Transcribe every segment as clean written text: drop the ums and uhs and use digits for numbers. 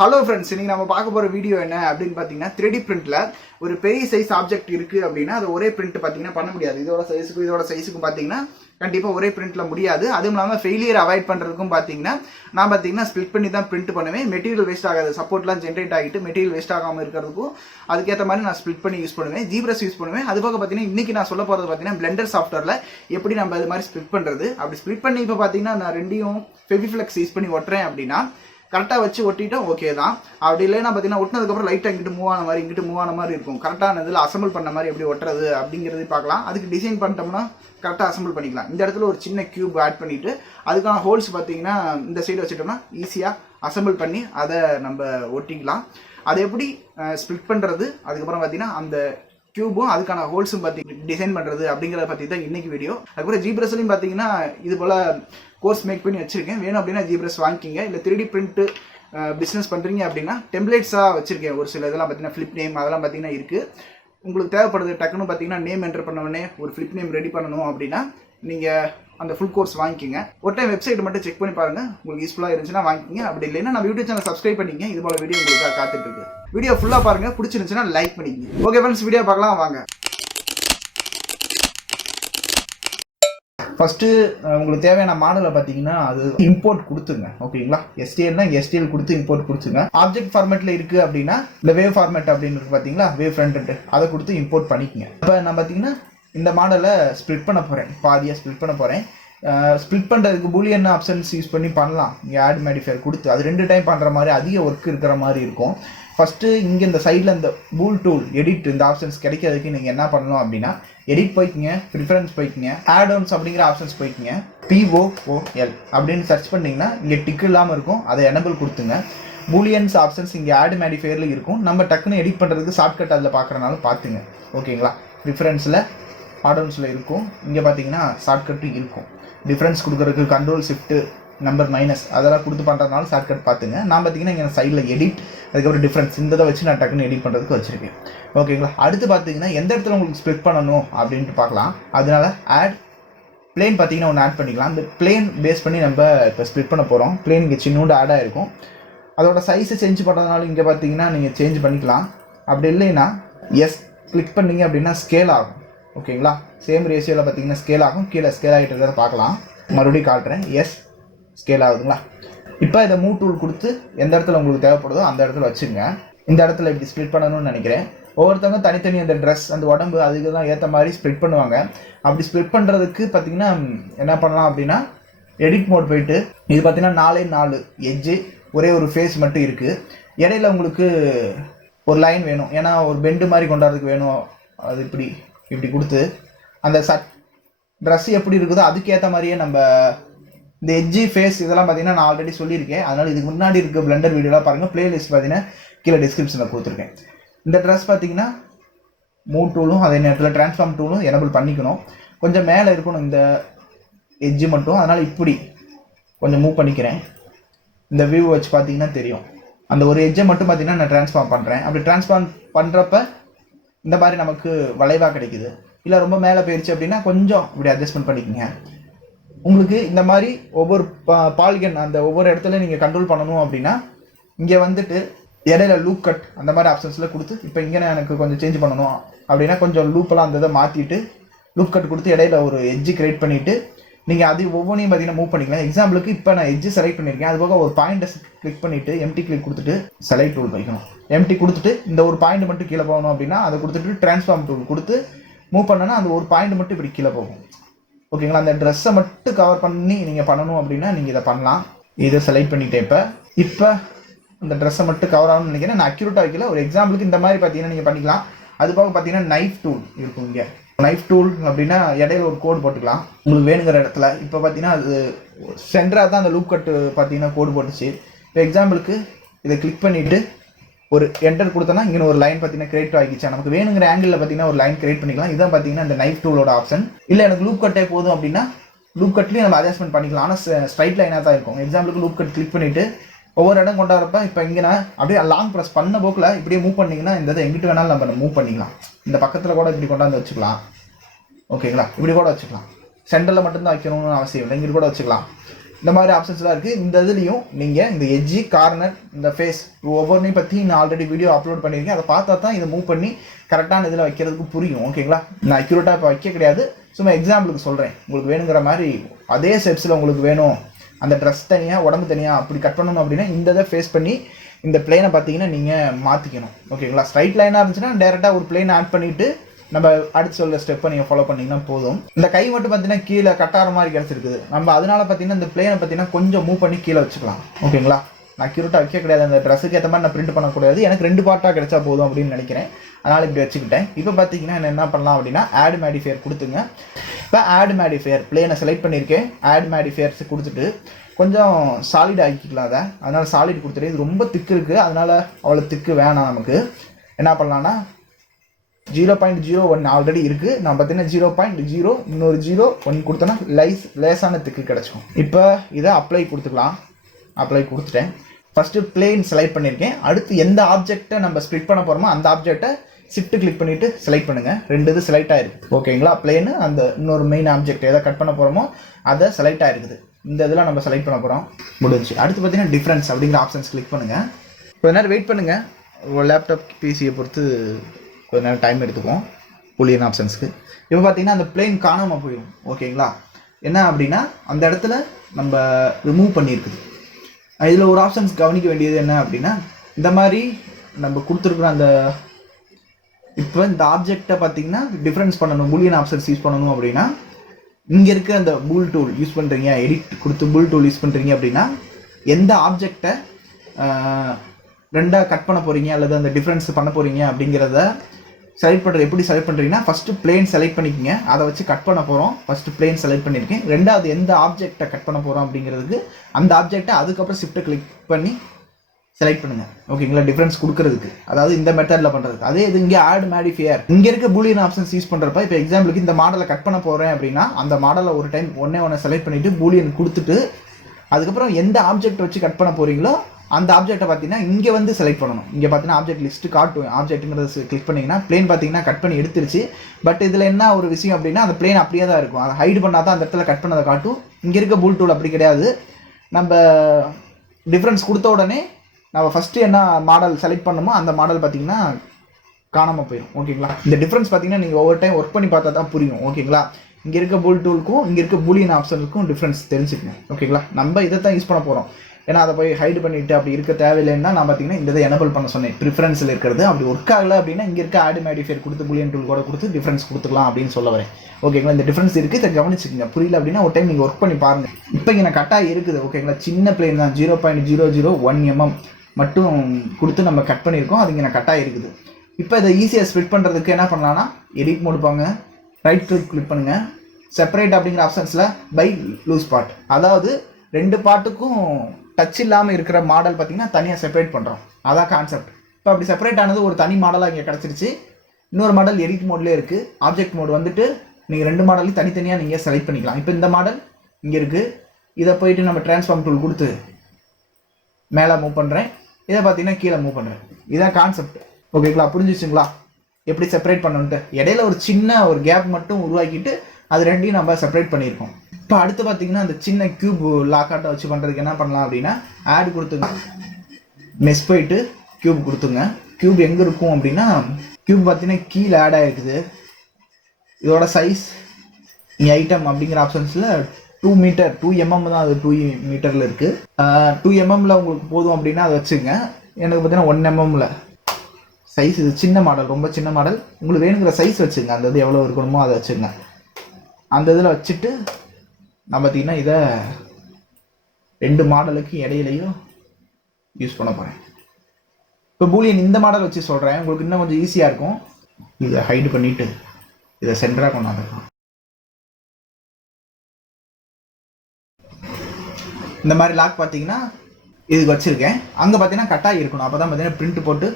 Hello friends, இன்னைக்கு நம்ம பார்க்க போற வீடியோ என்ன அப்படினு பாத்தீங்கன்னா 3D printல ஒரு பெரிய சைஸ் ஆப்ஜெக்ட் இருக்கு அப்படினா அது ஒரே print பாத்தீங்கன்னா பண்ண முடியாது. இதோட சைஸ்க்கு பாத்தீங்கன்னா கண்டிப்பா ஒரே printல முடியாது. அதுவும் இல்லாம ஃபெயிலியர் அவாய்ட் பண்றதுக்கும் பாத்தீங்கன்னா நான் பாத்தீங்கன்னா ஸ்ப்ளிட் பண்ணி தான் print பண்ணுவேன். மெட்டீரியல் வேஸ்ட் ஆகாது. சப்போர்ட்லாம் ஜெனரேட் ஆகிட்டு மெட்டீரியல் வேஸ்ட் ஆகாம இருக்கிறதுக்கும் அதுக்கு ஏத்த மாதிரி நான் ஸ்ப்ளிட் பண்ணி யூஸ் பண்ணுவேன். ஜிப்ரஸ் யூஸ் பண்ணுவேன். அதுபோக பாத்தீங்கன்னா இன்னைக்கு நான் சொல்ல போறது பாத்தீங்கன்னா பிளெண்டர் சாஃப்ட்வேர்ல எப்படி நம்ம அது மாதிரி ஸ்ப்ளிட் பண்றது. அப்படி ஸ்ப்ளிட் பண்ணி இப்ப பாத்தீங்கன்னா நான் ரெண்டையும் ஃபெவிஃப்ளெக்ஸ் யூஸ் பண்ணி ஒட்றேன் அப்படினா கரெக்டா வச்சு ஒட்டிட்டா ஓகே தான். அப்படி இல்லைன்னா பார்த்தீங்கன்னா ஒட்டினதுக்கு அப்புறம் லைட்டாக இங்கிட்டு மூவ் ஆன மாதிரி இங்கிட்டு மூவ் ஆன மாதிரி இருக்கும். கரெக்டான இதில் அசம்பிள் பண்ண மாதிரி எப்படி ஒட்டுறது அப்படிங்கிறது பார்க்கலாம். அதுக்கு டிசைன் பண்ணிட்டோம்னா கரெக்டாக அசம்பிள் பண்ணிக்கலாம். இந்த இடத்துல ஒரு சின்ன கியூப் ஆட் பண்ணிட்டு அதுக்கான ஹோல்ஸ் பார்த்தீங்கன்னா இந்த சைடு வச்சுட்டோம்னா ஈஸியாக அசம்பிள் பண்ணி அதை நம்ம ஒட்டிக்கலாம். அதை எப்படி ஸ்ப்ளிட் பண்ணுறது, அதுக்கப்புறம் பார்த்தீங்கன்னா அந்த கியூபும் அதுக்கான ஹோல்ஸும் பற்றி டிசைன் பண்ணுறது அப்படிங்கிறத பற்றி தான் இன்னைக்கு வீடியோ. அதுக்கப்புறம் ஜிப்ரஸ்லையும் பார்த்தீங்கன்னா இது போல் கோர்ஸ் மேக் பண்ணி வச்சிருக்கேன். வேணும் அப்படின்னா ஜிப்ரஸ் வாங்கிக்கிங்க. இல்லை 3D பிரிண்ட் பிஸ்னஸ் பண்ணுறீங்க அப்படின்னா டெம்ப்ளேட்ஸாக வச்சிருக்கேன். ஒரு சில இதெல்லாம் பார்த்தீங்கன்னா ஃபிளிப் நேம் அதெல்லாம் பார்த்தீங்கன்னா இருக்குது. உங்களுக்கு தேவைப்படுது டக்குன்னு பார்த்தீங்கன்னா நேம் என்டர் பண்ண உடனே ஒரு ஃபிளிப் நேம் ரெடி பண்ணணும் அப்படின்னா நீங்கள் அந்த ஃபுல் கோர்ஸ் வாங்கிக்கிங்க. ஒரு டைம் வெப்சைட் மட்டும் செக் பண்ணி பாருங்கள். உங்களுக்கு யூஸ்ஃபுல்லாக இருந்துச்சுன்னா வாங்கிக்கிங்க. அப்படி இல்லைன்னா நம்ம யூடியூப் சேனல் சப்ஸ்கிரைப் பண்ணிக்கிங்க. இது போல வீடியோ உங்களுக்கு காத்துட்டு இருக்கு. வீடியோ ஃபுல்லாக பாருங்கள். பிடிச்சிருந்துச்சுன்னா லைக் பண்ணிக்கிங்க. ஓகே ஃப்ரெண்ட்ஸ், வீடியோ பார்க்கலாம் வாங்க. ஃபர்ஸ்ட் உங்களுக்கு தேவையான மாடலை பார்த்தீங்கன்னா அது இம்போர்ட் கொடுத்துங்க. ஓகேங்களா, எஸ்டிஎல்னா எஸ்டிஎல் கொடுத்து இம்போர்ட் கொடுத்துங்க. ஆப்ஜெக்ட் ஃபார்மேட்டில் இருக்குது அப்படின்னா இந்த வேவ் ஃபார்மேட் அப்படின்னு இருக்கு பார்த்தீங்களா, வேவ் ஃப்ரண்ட் அதை கொடுத்து இம்போர்ட் பண்ணிக்கங்க. இப்போ நான் பார்த்தீங்கன்னா இந்த மாடலை ஸ்ப்ளிட் பண்ண போகிறேன். பாதியாக ஸ்ப்ளிட் பண்ண போகிறேன். ஸ்ப்ளிட் பண்ணுறதுக்கு பூலியன் ஆப்ஷன்ஸ் யூஸ் பண்ணி பண்ணலாம். இங்கே ஆட் மாடிஃபையர் கொடுத்து அது 2 டைம் பண்ணுற மாதிரி அதிக ஒர்க் இருக்கிற மாதிரி இருக்கும். ஃபஸ்ட்டு இங்கே இந்த சைடில் இந்த பூல் டூல் எடிட் இந்த ஆப்ஷன்ஸ் கிடைக்கிறதுக்கு நீங்கள் என்ன பண்ணணும் அப்படின்னா எடிட் போய்க்குங்க, ப்ரிஃபரன்ஸ் போய்க்குங்க, ஆட் ஆன்ஸ் அப்படிங்கிற ஆப்ஷன்ஸ் போய்க்குங்க. POOL அப்படின்னு சர்ச் பண்ணிங்கன்னா இங்கே டிக் இல்லாமல் இருக்கும். அதை எனபிள் கொடுத்துங்க. பூலியன்ஸ் ஆப்ஷன்ஸ் இங்கே ஆட் மாடிஃபையரில் இருக்கும். நம்ம டக்குன்னு எடிட் பண்ணுறதுக்கு ஷார்ட்கட் அதில் பார்க்குறனால பார்த்துங்க. ஓகேங்களா, ப்ரிஃபரன்ஸில் ஆடோன்ஸில் இருக்கும். இங்கே பார்த்தீங்கன்னா ஷார்ட்கட்டும் இருக்கும். டிஃப்ரென்ஸ் கொடுக்குறதுக்கு கண்ட்ரோல் ஷிஃப்ட்டு நம்பர் மைனஸ் அதெல்லாம் கொடுத்து பண்ணுறதுனால ஷார்ட்கட் பார்த்துங்க. நான் பார்த்தீங்கன்னா இங்கே சைடில் எடிட், அதுக்கப்புறம் டிஃப்ரென்ஸ் இந்த இதை வச்சு நான் டக்குன்னு எடிட் பண்ணுறதுக்கு வச்சுருக்கேன். ஓகேங்களா, அடுத்து பார்த்தீங்கன்னா எந்த இடத்துல உங்களுக்கு ஸ்ப்ளிட் பண்ணணும் அப்படின்ட்டு பார்க்கலாம். அதனால ஆட் பிளேன் பார்த்தீங்கன்னா ஒன்று ஆட் பண்ணிக்கலாம். இந்த பிளேன் பேஸ் பண்ணி நம்ம இப்போ ஸ்ப்ளிட் பண்ண போகிறோம். பிளேன் இங்கே சின்னோண்டு ஆட் ஆகிருக்கும். அதோட சைஸை சேஞ்ச் பண்ணுறதுனால இங்கே பார்த்தீங்கன்னா நீங்கள் சேஞ்ச் பண்ணிக்கலாம். அப்படி இல்லைன்னா கிளிக் பண்ணிங்க அப்படின்னா ஸ்கேல் ஆகும். ஓகேங்களா, சேம் ரேஷியோவில் பார்த்தீங்கன்னா ஸ்கேல் ஆகும். கீழே ஸ்கேல் ஆகிட்டு இருக்கிறத பார்க்கலாம். மறுபடியும் காட்டுறேன். ஸ்கேல் ஆகுதுங்களா. இப்போ இதை மூவ் டூல் கொடுத்து எந்த இடத்துல உங்களுக்கு தேவைப்படுதோ அந்த இடத்துல வச்சுங்க. இந்த இடத்துல இப்படி ஸ்ப்ளிட் பண்ணணும்னு நினைக்கிறேன். ஒவ்வொருத்தவங்க தனித்தனி அந்த ட்ரெஸ் அந்த உடம்பு அதுக்கு தான் ஏற்ற மாதிரி ஸ்ப்ளிட் பண்ணுவாங்க. அப்படி ஸ்ப்ளிட் பண்ணுறதுக்கு பார்த்தீங்கன்னா என்ன பண்ணலாம் அப்படின்னா எடிட் மோட் போயிட்டு இது பார்த்தீங்கன்னா 4 எட்ஜு, ஒரே ஒரு ஃபேஸ் மட்டும் இருக்குது. இடையில உங்களுக்கு ஒரு லைன் வேணும், ஏன்னா ஒரு பெண்டு மாதிரி கொண்டாடுறதுக்கு வேணும். அது இப்படி கொடுத்து அந்த ட்ரெஸ் எப்படி இருக்குதோ அதுக்கேற்ற மாதிரியே நம்ம இந்த எட்ஜி ஃபேஸ் இதெல்லாம் பார்த்தீங்கன்னா நான் ஆல்ரெடி சொல்லியிருக்கேன். அதனால் இதுக்கு முன்னாடி இருக்க பிளெண்டர் வீடியோலாம் பாருங்கள். பிளேலிஸ்ட் பார்த்தீங்கன்னா கீழே டிஸ்கிரிப்ஷனில் கொடுத்துருக்கேன். இந்த ட்ரெஸ் பார்த்தீங்கன்னா மூவ் டூலும் அதே நேரத்தில் ட்ரான்ஸ்ஃபார்ம் டூலும் எனபிள் பண்ணிக்கணும். கொஞ்சம் மேலே இருக்கணும் இந்த எட்ஜு மட்டும். அதனால் இப்படி கொஞ்சம் மூவ் பண்ணிக்கிறேன். இந்த வியூ வச்சு பார்த்தீங்கன்னா தெரியும். அந்த ஒரு எட்ஜை மட்டும் பார்த்தீங்கன்னா நான் ட்ரான்ஸ்ஃபார்ம் பண்ணுறேன். அப்படி ட்ரான்ஸ்ஃபார்ம் பண்ணுறப்ப இந்த மாதிரி நமக்கு வளைவாக கிடைக்குது. இல்லை ரொம்ப மேலே போயிடுச்சு அப்படின்னா கொஞ்சம் இப்படி அட்ஜஸ்ட்மெண்ட் பண்ணிக்கோங்க. உங்களுக்கு இந்த மாதிரி ஒவ்வொரு பாலிகன் அந்த ஒவ்வொரு இடத்துல நீங்கள் கண்ட்ரோல் பண்ணணும் அப்படின்னா இங்கே வந்துட்டு இடையில லூப் கட் அந்த மாதிரி ஆப்ஷன்ஸில் கொடுத்து இப்போ இங்கே எனக்கு கொஞ்சம் சேஞ்ச் பண்ணணும் அப்படின்னா கொஞ்சம் லூப்பெல்லாம் அந்த இதை மாற்றிட்டு லூப் கட் கொடுத்து இடையில ஒரு எட்ஜு கிரியேட் பண்ணிவிட்டு நீங்கள் அது ஒவ்வொன்றையும் பார்த்தீங்கன்னா மூவ் பண்ணிக்கலாம். எக்ஸாம்பிளுக்கு இப்போ நான் எட்ஜு செலக்ட் பண்ணியிருக்கேன். அதுபோக ஒரு பாயிண்ட்டை கிளிக் பண்ணிவிட்டு எம்டி கிளிக் கொடுத்துட்டு செலக்ட் டூல் வைக்கணும். எம்டி கொடுத்துட்டு இந்த ஒரு பாயிண்ட் மட்டும் கீழே போகணும் அப்படின்னா அதை கொடுத்துட்டு ட்ரான்ஸ்ஃபார்ம் டூல் கொடுத்து மூவ் பண்ணோன்னா அந்த ஒரு பாயிண்ட் மட்டும் இப்படி கீழே போகும். ஓகேங்களா, அந்த ட்ரெஸ்ஸை மட்டும் கவர் பண்ணி நீங்கள் பண்ணணும் அப்படின்னா நீங்கள் இதை பண்ணலாம். இதை செலக்ட் பண்ணிட்டேன். இப்போ அந்த ட்ரெஸ்ஸை மட்டும் கவர் ஆகணும்னு நினைக்கிறேன். நான் அக்யூரேட்டாக வைக்கல. ஒரு எக்ஸாம்பிளுக்கு இந்த மாதிரி பார்த்தீங்கன்னா நீங்கள் பண்ணிக்கலாம். அது போக பார்த்தீங்கன்னா நைஃப் டூல் இருக்கும். இங்கே நைஃப் டூல் அப்படின்னா இடையில ஒரு கோடு போட்டுக்கலாம் உங்களுக்கு வேணுங்கிற இடத்துல. இப்போ பார்த்தீங்கன்னா அது சென்டராக தான் அந்த லூப் கட்டு பார்த்தீங்கன்னா கோடு போட்டுச்சு. இப்போ எக்ஸாம்பிளுக்கு இதை கிளிக் பண்ணிவிட்டு ஒரு என்டர் கொடுத்தோன்னா இங்கே ஒரு லைன் பார்த்தீங்கன்னா கிரியேட் ஆகிடுச்சா. நமக்கு வேணுங்கிற ஆங்கிளில் பார்த்தீங்கன்னா ஒரு லைன் கிரியேட் பண்ணிக்கலாம். இதான் பார்த்தீங்கன்னா இந்த நைஃப் டூலோட ஆப்ஷன். இல்லை எனக்கு லூப் கட்டே போதும் அப்படின்னா லூப் கட்லேயும் நம்ம அட்ஜஸ்ட்மெண்ட் பண்ணிக்கலாம். ஆனால் ஸ்ட்ரைட் லைனாக தான் இருக்கும். எக்ஸாம்பிளுக்கு லூப் கட் கிளிக் பண்ணிவிட்டு ஒவ்வொரு இடம் கொண்டாடுறப்ப இப்போ இங்கே நான் அப்படியே லாங் ப்ரெஸ் பண்ண போக்கில் இப்படியே மூவ் பண்ணிங்கன்னா இந்த இதை எங்கிட்ட வேணாலும் நம்ம மூவ் பண்ணிக்கலாம். இந்த பக்கத்தில் கூட இப்படி கொண்டாந்து வச்சுக்கலாம். ஓகேங்களா, இப்படி கூட வச்சுக்கலாம். சென்டரில் மட்டும்தான் வைக்கணும்னு அவசியம் இல்லை. இங்கிட்டு கூட வச்சுக்கலாம். இந்த மாதிரி ஆப்ஷன்ஸ்லாம் இருக்குது. இந்த இதுலேயும் நீங்கள் இந்த எட்ஜி கார்னர் இந்த ஃபேஸ் ஒவ்வொன்றையும் பற்றி நான் ஆல்ரெடி வீடியோ அப்லோட் பண்ணியிருக்கேன். அதை பார்த்தா தான் இதை மூவ் பண்ணி கரெக்டான இதில் வைக்கிறதுக்கு புரியும். ஓகேங்களா, நான் அக்யூரேட்டாக இப்போ வைக்க கிடையாது, சும்மா எக்ஸாம்பிளுக்கு சொல்கிறேன். உங்களுக்கு வேணுங்கிற மாதிரி அதே ஸ்டெப்ஸில் உங்களுக்கு வேணும், அந்த ட்ரெஸ் தனியாக உடம்பு தனியாக அப்படி கட் பண்ணணும் அப்படின்னா இந்த இதை ஃபேஸ் பண்ணி இந்த பிளேனை பார்த்தீங்கன்னா நீங்கள் மாற்றிக்கணும். ஓகேங்களா, ஸ்ட்ரைட் லைனாக இருந்துச்சுன்னா டேரெக்டாக ஒரு பிளேன் ஆட் பண்ணிவிட்டு நம்ம அடுத்து சொல்ல ஸ்டெப்பை நீங்கள் ஃபாலோ பண்ணிங்கன்னா போதும். இந்த கை மட்டும் பார்த்தீங்கன்னா கீழே கட்டார மாதிரி கிடச்சிருக்குது. நம்ம அதனால பார்த்தீங்கன்னா இந்த பிளேனை பார்த்தீங்கன்னா கொஞ்சம் மூவ் பண்ணி கீழே வச்சுக்கலாம். ஓகேங்களா, நான் அக்யூரேட்டாக வைக்க கிடையாது, அந்த ட்ரெஸ்ஸுக்கு ஏற்ற மாதிரி நான் பிரிண்ட் பண்ணக்கூடாது, எனக்கு 2 பார்ட்டாக கிடைச்சா போதும் அப்படின்னு நினைக்கிறேன். அதனால் இப்படி வச்சுக்கிட்டேன். இப்போ பார்த்தீங்கன்னா என்ன பண்ணலாம் அப்படின்னா ஆட் மாடிஃபையர் கொடுத்துங்க. இப்போ ஆட் மாடிஃபையர் பிளேனை செலக்ட் பண்ணியிருக்கேன். ஆட் மாடிஃபையர்ஸ் கொடுத்துட்டு கொஞ்சம் சாலிட் ஆக்கிக்கலாம் அதை. அதனால் சாலிட் கொடுத்துட்டு இது ரொம்ப திக்கு இருக்குது, அதனால் அவ்வளோ திக்கு வேணாம். நமக்கு என்ன பண்ணலான்னா 0.01 ஆல்ரெடி இருக்குது. நான் பார்த்தீங்கன்னா 0.0 இன்னொரு 0.1 கொடுத்தோன்னா லேசான திக்கு கிடச்சிக்கும். இப்போ இதை அப்ளை கொடுத்துக்கலாம். அப்ளை கொடுத்துட்டேன். ஃபஸ்ட்டு பிளேன் செலக்ட் பண்ணியிருக்கேன். அடுத்து எந்த ஆப்ஜெக்டை நம்ம ஸ்ப்ளிட் பண்ண போகிறோமோ அந்த ஆப்ஜெக்டை ஷிஃப்ட் கிளிக் பண்ணிவிட்டு செலக்ட் பண்ணுங்கள். 2 இது செலக்ட் ஆகிருக்கு. ஓகேங்களா, பிளேனு அந்த இன்னொரு மெயின் ஆப்ஜெக்ட் எதை கட் பண்ண போகிறோமோ அதை செலக்ட் ஆகிருக்குது. இந்த இதெல்லாம் நம்ம செலக்ட் பண்ண போகிறோம், முடிஞ்சு. அடுத்து பார்த்தீங்கன்னா டிஃப்ரென்ஸ் அப்படிங்கிற ஆப்ஷன்ஸ் கிளிக் பண்ணுங்கள். கொஞ்ச நேரம் வெயிட் பண்ணுங்கள். லேப்டாப் பிசியை பொறுத்து கொஞ்ச நேரம் டைம் எடுத்துக்கும் பூலியன் ஆப்ஷன்ஸ்க்கு. இப்போ பார்த்தீங்கன்னா அந்த பிளேன் காணாமல் போயிடும். ஓகேங்களா, என்ன அப்படின்னா அந்த இடத்துல நம்ம ரிமூவ் பண்ணியிருக்குது. இதில் ஒரு ஆப்ஷன்ஸ் கவனிக்க வேண்டியது என்ன அப்படின்னா இந்த மாதிரி நம்ம கொடுத்துருக்குற அந்த இப்போ இந்த ஆப்ஜெக்டை பார்த்தீங்கன்னா டிஃப்ரென்ஸ் பண்ணணும், பூலியன் ஆப்ஷன்ஸ் யூஸ் பண்ணணும் அப்படின்னா இங்கே இருக்க அந்த பூல் டூல் யூஸ் பண்ணுறீங்க, எடிட் கொடுத்து பூல் டூல் யூஸ் பண்ணுறீங்க அப்படின்னா எந்த ஆப்ஜெக்டை ரெண்டாக கட் பண்ண போகிறீங்க அல்லது அந்த டிஃப்ரென்ஸ் பண்ண போகிறீங்க அப்படிங்கிறத செலக்ட் பண்ணுறது எப்படி செலக்ட் பண்ணுறீங்கன்னா ஃபஸ்ட்டு பிளேன் செலக்ட் பண்ணிக்கங்க. அதை வச்சு கட் பண்ண போகிறோம். ஃபஸ்ட்டு பிளேன் செலக்ட் பண்ணியிருக்கேன். ரெண்டாவது எந்த ஆப்ஜெக்டை கட் பண்ண போகிறோம் அப்படிங்கிறதுக்கு அந்த ஆப்ஜெக்டை அதுக்கப்புறம் ஷிஃப்ட்டை கிளிக் பண்ணி செலக்ட் பண்ணுங்கள். ஓகேங்களா, டிஃப்ரென்ஸ் கொடுக்கறதுக்கு, அதாவது இந்த மெத்தடில் பண்ணுறதுக்கு. அதே இது இங்கே ஆட் மாடிஃபையர் இங்கே இருக்க பூலியன் ஆப்ஷன்ஸ் யூஸ் பண்ணுறப்ப இப்போ எக்ஸாம்பிளுக்கு இந்த மாடலை கட் பண்ண போகிறேன் அப்படின்னா அந்த மாடலை ஒரு டைம் ஒன்று செலக்ட் பண்ணிவிட்டு பூலியன் கொடுத்துட்டு அதுக்கப்புறம் எந்த ஆப்ஜெக்ட் வச்சு கட் பண்ண போகிறீங்களோ அந்த ஆப்ஜெக்ட்டை பார்த்தீங்கன்னா இங்கே வந்து செலக்ட் பண்ணணும். இங்கே பார்த்தீங்கன்னா ஆப்ஜெக்ட் லிஸ்ட்டு காட்டும். ஆப்ஜெக்ட்டுங்கிறத கிளிக் பண்ணிங்கன்னா பிளேன் பார்த்தீங்கன்னா கட் பண்ணி எடுத்துருச்சு. பட் இதில் என்ன ஒரு விஷயம் அப்படின்னா அந்த பிளேன் அப்படியே தான் இருக்கும். அதை ஹைட் பண்ணால் தான் அந்த இடத்துல கட் பண்ணதை காட்டும். இங்கே இருக்க பூல் டூல் அப்படி கிடையாது. நம்ம டிஃப்ரென்ஸ் கொடுத்த உடனே நம்ம ஃபஸ்ட்டு என்ன மாடல் செலக்ட் பண்ணணுமோ அந்த மாடல் பார்த்தீங்கன்னா காணாமல் போயிடும். ஓகேங்களா, இந்த டிஃப்ரென்ஸ் பார்த்தீங்கன்னா நீங்கள் ஒவ்வொரு டைம் ஒர்க் பண்ணி பார்த்தா தான் புரியும். ஓகேங்களா, இங்கே இருக்க பூல் டூலுக்கும் இங்கே இருக்க பூலியன் ஆப்ஷனுக்கும் டிஃப்ரென்ஸ் தெரிஞ்சுக்கணும். ஓகேங்களா, நம்ம இதை தான் யூஸ் பண்ண போகிறோம். ஏன்னா அதை போய் ஹைட் பண்ணிவிட்டு அப்படி இருக்க தேவையில்லைன்னா நான் பார்த்தீங்கன்னா இந்த இதை எனபிள் பண்ண சொன்னேன். ப்ரிஃபரன்ஸில் இருக்கிறது அப்படி ஒர்க் ஆகலை அப்படின்னா இங்கே இருக்க ஆட் மாடிஃபையர் கொடுத்து பூலியன் டூல் கூட கொடுத்து டிஃப்ரென்ஸ் கொடுத்துக்கலாம் அப்படின்னு சொல்ல வரேன். ஓகேங்களா, இந்த டிஃப்ரென்ஸ் இருக்குது, இதை கவனிச்சுக்கோங்க. புரியல அப்படின்னா ஒரு டைம் நீங்கள் ஒர்க் பண்ணி பாருங்கள். இப்போ இங்கே கட்டாக இருக்குது. ஓகேங்களா, சின்ன பிளேன் தான் 0.001 mm மட்டும் கொடுத்து நம்ம கட் பண்ணியிருக்கோம். அது இங்கே கட்டாக இருக்குது. இப்போ இதை ஈஸியாக ஸ்ப்ளிட் பண்ணுறதுக்கு என்ன பண்ணலான்னா எடிட் மோடு போங்க, ரைட் கிளிக் பண்ணுங்கள், செப்பரேட் அப்படிங்கிற ஆப்ஷன்ஸில் பை லூஸ் பார்ட், அதாவது 2 பார்ட்டுக்கும் டச் இல்லாமல் இருக்கிற மாடல் பார்த்தீங்கன்னா தனியாக செப்பரேட் பண்ணுறோம். அதான் கான்செப்ட். இப்போ அப்படி செப்பரேட் ஆனது ஒரு தனி மாடலாக இங்கே கிடச்சிருச்சு. இன்னொரு மாடல் எடிட் மோட்லேயே இருக்குது. ஆப்ஜெக்ட் மோடு வந்துட்டு நீங்கள் 2 மாடலையும் தனித்தனியாக நீங்கள் செலக்ட் பண்ணிக்கலாம். இப்போ இந்த மாடல் இங்கே இருக்குது. இதை போயிட்டு நம்ம ட்ரான்ஸ்ஃபார்ம் டூல் கொடுத்து மேலே மூவ் பண்ணுறேன். இதை பார்த்தீங்கன்னா கீழே மூவ் பண்ணுறேன். இதான் கான்செப்ட். ஓகேங்களா, புரிஞ்சிச்சுங்களா எப்படி செப்பரேட் பண்ணணுன்ட்டு? இடையில ஒரு சின்ன ஒரு கேப் மட்டும் உருவாக்கிட்டு அது ரெண்டையும் நம்ம செப்பரேட் பண்ணியிருக்கோம். இப்போ அடுத்து பார்த்தீங்கன்னா அந்த சின்ன கியூப் லாக்காட்டை வச்சு பண்ணுறதுக்கு என்ன பண்ணலாம் அப்படின்னா ஆட் கொடுத்துங்க, மெஸ் போயிட்டு கியூப் கொடுத்துங்க. கியூப் எங்கே இருக்கும் அப்படின்னா கியூப் பார்த்தீங்கன்னா கீழே ஆட் ஆகிருக்குது. இதோட சைஸ் இங்கே ஐட்டம் அப்படிங்கிற ஆப்ஷன்ஸில் 2 மீட்டர் 2 mm தான், அது 2 மீட்டரில் இருக்குது. 2 mm உங்களுக்கு போதும் அப்படின்னா அதை வச்சுங்க. எனக்கு பார்த்தீங்கன்னா 1 mm சைஸ். இது சின்ன மாடல், ரொம்ப சின்ன மாடல். உங்களுக்கு வேணுங்கிற சைஸ் வச்சுங்க. அந்த இது எவ்வளோ இருக்கணுமோ அதை வச்சுங்க. அந்த இதில் வச்சுட்டு நான் பார்த்தீங்கன்னா இதை 2 மாடலுக்கு இடையிலையும் யூஸ் பண்ண போகிறேன். இப்போ பூலியன் இந்த மாடல் வச்சு சொல்கிறேன், உங்களுக்கு இன்னும் கொஞ்சம் ஈஸியாக இருக்கும். இதை ஹைட் பண்ணிவிட்டு இதை சென்டராக கொண்டாந்துக்கலாம். இந்த மாதிரி லாக் பார்த்தீங்கன்னா இதுக்கு வச்சுருக்கேன். அங்கே பார்த்தீங்கன்னா கட்டாக இருக்கணும். அப்போ தான் பார்த்தீங்கன்னா பிரிண்ட் போட்டு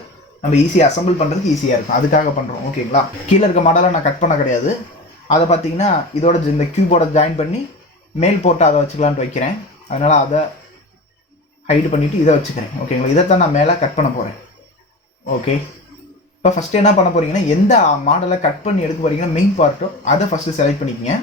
நம்ம ஈஸியாக அசம்பிள் பண்ணுறதுக்கு ஈஸியாக இருக்கும். அதுக்காக பண்ணுறோம். ஓகேங்களா, கீழே இருக்க மாடலை நான் கட் பண்ண கிடையாது. அதை பார்த்தீங்கன்னா இதோட இந்த கியூபோட ஜாயின் பண்ணி மேல் போட்டு அதை வச்சுக்கலான்ட்டு வைக்கிறேன். அதனால் அதை ஹைட் பண்ணிவிட்டு இதை வச்சுக்கிறேன். ஓகேங்களா, இதைத்தான் நான் மேலே கட் பண்ண போகிறேன். ஓகே, இப்போ ஃபஸ்ட்டு என்ன பண்ண போகிறீங்கன்னா எந்த மாடலை கட் பண்ணி எடுக்க போகிறீங்கன்னா மெயின் பார்ட்டோ அதை ஃபஸ்ட்டு செலக்ட் பண்ணிக்கங்க.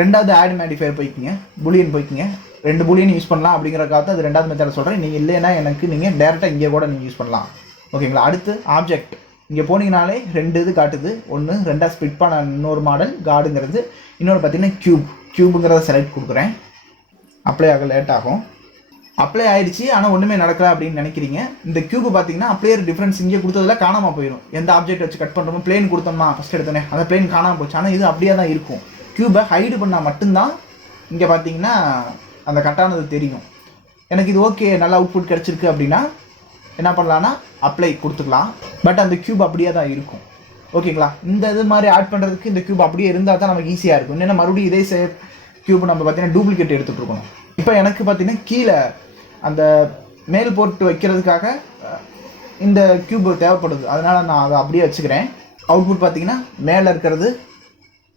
ரெண்டாவது ஆட் மாடிஃபையர் போய்க்குங்க, பூலியன் போய்க்குங்க. 2 பூலியன் யூஸ் பண்ணலாம் அப்படிங்கிறக்காக அது ரெண்டாவது மெத்தட் சொல்கிறேன். நீங்கள் இல்லைன்னா எனக்கு நீங்கள் டேரெக்டாக இங்கே கூட நீங்கள் யூஸ் பண்ணலாம். ஓகேங்களா. அடுத்து ஆப்ஜெக்ட். இங்கே போனீங்கனாலே 2 இது காட்டுது. ஒன்று 2ஆக ஸ்பிட் பண்ண இன்னொரு மாடல் கார்டுங்கிறது, இன்னொரு பார்த்தீங்கன்னா க்யூபுங்கிறத செலக்ட் கொடுக்குறேன். அப்ளை ஆக லேட் ஆகும். அப்ளை ஆயிடுச்சு, ஆனால் ஒன்றுமே நடக்கல அப்படின்னு நினைக்கிறீங்க. இந்த க்யூப் பார்த்தீங்கன்னா அப்படியே டிஃப்ரென்ஸ் இங்கே கொடுத்ததில் காணாமல் போயிடும். எந்த ஆப்ஜெக்ட் வச்சு கட் பண்ணுறோமோ பிளேன் கொடுத்தோம்னா ஃபஸ்ட் எடுத்தோன்னே அந்த பிளேன் காணாமல் போச்சு. ஆனால் இது அப்படியே தான் இருக்கும். க்யூபை ஹைடு பண்ணால் மட்டும்தான் இங்கே பார்த்தீங்கன்னா அந்த கட்டானது தெரியும். எனக்கு இது ஓகே, நல்ல அவுட்புட் கிடச்சிருக்கு அப்படின்னா என்ன பண்ணலான்னா அப்ளை கொடுத்துக்கலாம். பட் அந்த க்யூப் அப்படியே தான் இருக்கும். ஓகேங்களா. இந்த இது மாதிரி ஆட் பண்ணுறதுக்கு இந்த க்யூப் அப்படியே இருந்தால் தான் நமக்கு ஈஸியாக இருக்கும். என்னென்னா மறுபடியும் இதே க்யூப் நம்ம பார்த்தீங்கன்னா டூப்ளிகேட் எடுத்துகிட்டு இருக்கணும். இப்போ எனக்கு பார்த்தீங்கன்னா கீழே அந்த மேல் போட்டு வைக்கிறதுக்காக இந்த க்யூப் தேவைப்படுது. அதனால் நான் அதை அப்படியே வச்சுக்கிறேன். அவுட்புட் பார்த்தீங்கன்னா மேலே இருக்கிறது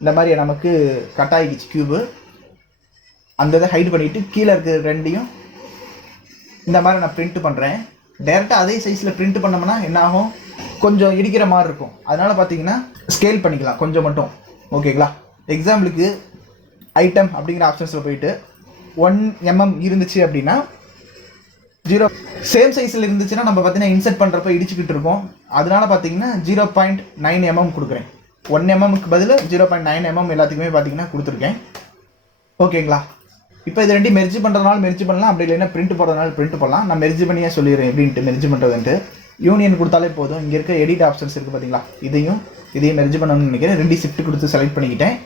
இந்த மாதிரி நமக்கு கட் ஆகிடுச்சு க்யூபு. அந்த இதை ஹைட் பண்ணிவிட்டு கீழே இருக்கிற ரெண்டையும் இந்த மாதிரி நான் பிரிண்ட் பண்ணுறேன். டேரெக்டாக அதே சைஸில் பிரிண்ட் பண்ணோம்னா என்ன ஆகும், கொஞ்சம் இடிக்கிற மாதிரி இருக்கும். அதனால் பார்த்தீங்கன்னா ஸ்கேல் பண்ணிக்கலாம் கொஞ்சம் மட்டும். ஓகேங்களா. எக்ஸாம்பிளுக்கு ஐட்டம் அப்படிங்கிற ஆப்ஷன்ஸில் போயிட்டு 1 mm இருந்துச்சு அப்படின்னா 0 சேம் சைஸில் இருந்துச்சுன்னா நம்ம பார்த்தீங்கன்னா இன்செர்ட் பண்ணுறப்ப இடிச்சுக்கிட்டு இருக்கோம். அதனால பார்த்தீங்கன்னா 0.9 mm கொடுக்குறேன். 1 mmக்கு பதில் 0.9 mm எல்லாத்துக்குமே பார்த்தீங்கன்னா கொடுத்துருக்கேன். ஓகேங்களா. இப்போ இது ரெண்டையும் மெர்ஜ் பண்ணுறதுனால மெர்ஜ் பண்ணலாம், அப்படி இல்லைன்னா பிரிண்ட் போடுறதுனால பிரிண்ட் பண்ணலாம். நான் மெர்ஜ் பண்ணியே சொல்லிடுறேன் எப்படின்ட்டு மெர்ஜ் பண்ணுறதுன்ட்டு. யூனியன் கொடுத்தாலே போதும். இங்கே இருக்க எடிட் ஆப்ஷன்ஸ் இருக்குது பார்த்தீங்களா, இதையும் மெர்ஜ் பண்ணணும்னு நினைக்கிறேன். 2 ஷிஃப்ட் கொடுத்து செலக்ட் பண்ணிக்கிட்டேன்.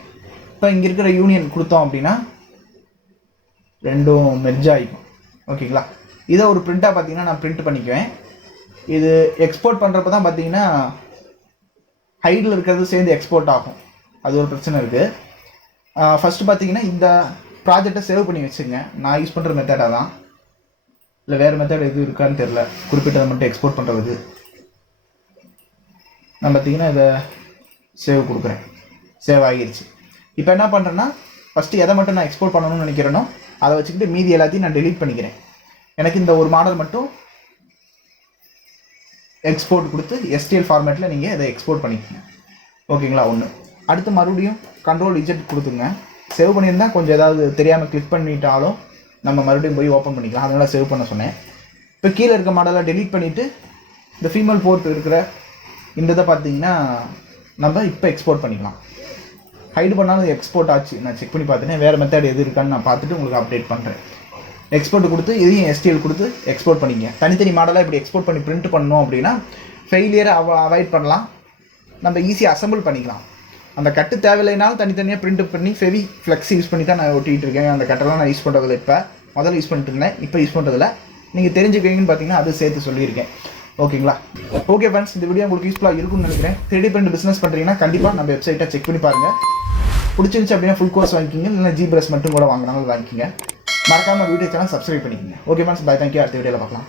இப்போ இங்கே இருக்கிற யூனியன் கொடுத்தோம் அப்படின்னா ரெண்டும் மெர்ஜ் ஆகிக்கும். ஓகேங்களா. இதை ஒரு பிரிண்ட்டாக பார்த்தீங்கன்னா நான் பிரிண்ட் பண்ணிக்குவேன். இது எக்ஸ்போர்ட் பண்ணுறப்ப தான் பார்த்தீங்கன்னா ஹைடில் இருக்கிறது சேர்ந்து எக்ஸ்போர்ட் ஆகும். அது ஒரு பிரச்சனை இருக்குது. ஃபஸ்ட்டு பார்த்தீங்கன்னா இந்த ப்ராஜெக்டை சேவ் பண்ணி வச்சுங்க. நான் யூஸ் பண்ணுற மெத்தடாக தான், இல்லை வேறு மெத்தட் எதுவும் இருக்கான்னு தெரில. குறிப்பிட்டதை மட்டும் எக்ஸ்போர்ட் பண்ணுறதுக்கு நான் பார்த்தீங்கன்னா இதை சேவ் கொடுக்குறேன். சேவ் ஆகிடுச்சு. இப்போ என்ன பண்ணுறேன்னா ஃபஸ்ட்டு எதை மட்டும் நான் எக்ஸ்போர்ட் பண்ணணும்னு நினைக்கிறேனோ அதை வச்சுக்கிட்டு மீதி எல்லாத்தையும் நான் டெலீட் பண்ணிக்கிறேன். எனக்கு இந்த ஒரு மாடல் மட்டும் எக்ஸ்போர்ட் கொடுத்து STL ஃபார்மேட்டில் நீங்கள் இதை எக்ஸ்போர்ட் பண்ணிக்கோங்க. ஓகேங்களா. ஒன்று. அடுத்து மறுபடியும் Ctrl+Z கொடுத்துங்க. சேவ் பண்ணியிருந்தால் கொஞ்சம் ஏதாவது தெரியாமல் கிளிக் பண்ணிட்டாலும் நம்ம மறுபடியும் போய் ஓப்பன் பண்ணிக்கலாம். அதனால் சேவ் பண்ண சொன்னேன். இப்போ கீழே இருக்க மாடலை டெலீட் பண்ணிவிட்டு இந்த ஃபீமேல் போர்ட் இருக்கிற இந்த இதை பார்த்தீங்கன்னா நம்ம இப்போ எக்ஸ்போர்ட் பண்ணிக்கலாம். ஹைடு பண்ணாலும் எக்ஸ்போர்ட் ஆச்சு. நான் செக் பண்ணி பார்த்துட்டேன். வேறு மெத்தட் எது இருக்கான்னு நான் பார்த்துட்டு உங்களுக்கு அப்டேட் பண்ணுறேன். எக்ஸ்போர்ட் கொடுத்து இதையும் STL கொடுத்து எக்ஸ்போர்ட் பண்ணிங்க. தனித்தனி மாடலாக இப்படி எக்ஸ்போர்ட் பண்ணி பிரிண்ட் பண்ணோம் அப்படின்னா ஃபெயிலியரை அவாய்ட் பண்ணலாம். நம்ம ஈஸியாக அசம்பிள் பண்ணிக்கலாம். அந்த கட்டு தேவையில்லைனாலும் தனித்தனியாக பிரிண்ட் பண்ணி ஃபெவி ஃப்ளெக்ஸ் யூஸ் பண்ணி தான் நான் ஒட்டிகிட்டு இருக்கேன். அந்த கட்டெல்லாம் நான் யூஸ் பண்ணுறதில்ல. இப்போ முதல்ல யூஸ் பண்ணிட்டு இருந்தேன், இப்போ யூஸ் பண்ணுறதில்ல. நீங்கள் தெரிஞ்சுக்கிறீங்கன்னு பார்த்தீங்கன்னா அது சேர்த்து சொல்லியிருக்கேன். ஓகேங்களா. ஓகே ஃப்ரெண்ட்ஸ், இந்த வீடியோ உங்களுக்கு யூஸ்ஃபுல்லாக இருக்கும்னு நினைக்கிறேன். 3D பிரிண்ட் பிஸ்னஸ் பண்ணுறீங்கன்னா கண்டிப்பாக நம்ம வெப்சைட்டை செக் பண்ணி பாருங்கள். பிடிச்சிருந்துச்சு அப்படின்னா ஃபுல் கோர்ஸ் வாங்கிக்கிங்க, இல்லைன்னா ஜி பிரஸ் மட்டும் கூட வாங்கினாலும் வாங்கிக்கிங்க. மறக்காமல் வீடியோ சேனல் சப்ஸ்கிரைப் பண்ணிக்கோங்க. Okay friends, bye. தேங்க்யூ. அடுத்த வீடியோவில் பார்க்கலாம்.